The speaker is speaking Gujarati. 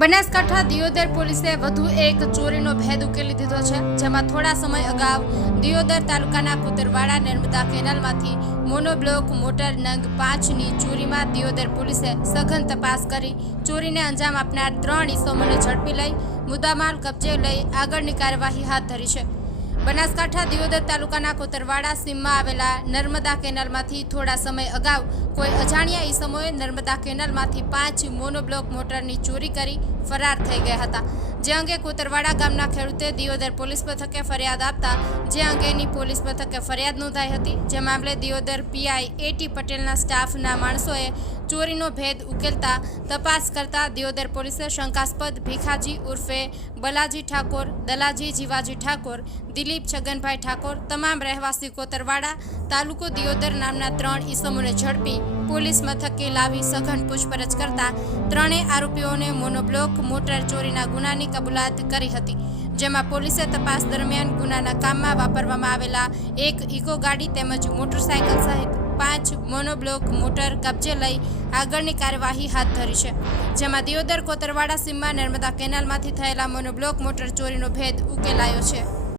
બનાસકાંઠા દિયોદર પોલીસે વધુ એક ચોરીનો ભેદ ઉકેલી દીધો છે, જેમાં થોડા સમય અગાઉ દિયોદર તાલુકાના કુતરવાડા નર્મદા કેનાલમાંથી મોનોબ્લોક મોટર નંગ 5ની ચોરીમાં દિયોદર પોલીસે સઘન તપાસ કરી ચોરીને અંજામ આપનાર 3 ઇસમોને ઝડપી લઈ મુદ્દામાલ કબજે લઈ આગળની કાર્યવાહી હાથ ધરી છે। બનાસકાંઠા દિયોદર તાલુકાના કોતરવાડા સીમમાં આવેલા નર્મદા કેનાલમાંથી થોડા સમય અગાઉ કોઈ અજાણ્યા ઈસમોએ નર્મદા કેનાલમાંથી 5 મોનોબ્લોક મોટરની ચોરી કરી ફરાર થઈ ગયા હતા, જે અંગે કોતરવાડા ગામના ખેડૂતે દિયોદર પોલીસ મથકે ફરિયાદ આપતા જે અંગેની પોલીસ મથકે ફરિયાદ નોંધાઈ હતી, જે મામલે દિયોદર પીઆઈ એટી પટેલના સ્ટાફના માણસોએ ચોરીનો ભેદ ઉકેલતા તપાસ કરતા દિયોદર પોલીસે શંકાસ્પદ ભીખાજી ઉર્ફે બલાજી ઠાકોર, દલાજી જીવાજી ઠાકોર, દિલીપ છગનભાઈ ઠાકોર, તમામ રહેવાસી કોતરવાડા, તાલુકો દિયોદર નામના 3 ઈસમોને ઝડપી પોલીસ મથકે લાવી સઘન પૂછપરછ કરતા ત્રણેય આરોપીઓને મોનોબ્લોક મોટર ચોરીના ગુનાની કબૂલાત કરી હતી, જેમાં પોલીસે તપાસ દરમિયાન ગુનાના કામમાં વાપરવામાં આવેલા એક ઇકો ગાડી તેમજ મોટરસાયકલ સહિત 5 મોનોબ્લોક મોટર કબજે લઈ આગળની કાર્યવાહી હાથ ધરી છે, જેમાં દિયોદર કોતરવાડા સીમમાં નર્મદા કેનાલમાંથી થયેલા મોનોબ્લોક મોટર ચોરીનો ભેદ ઉકેલાયો છે।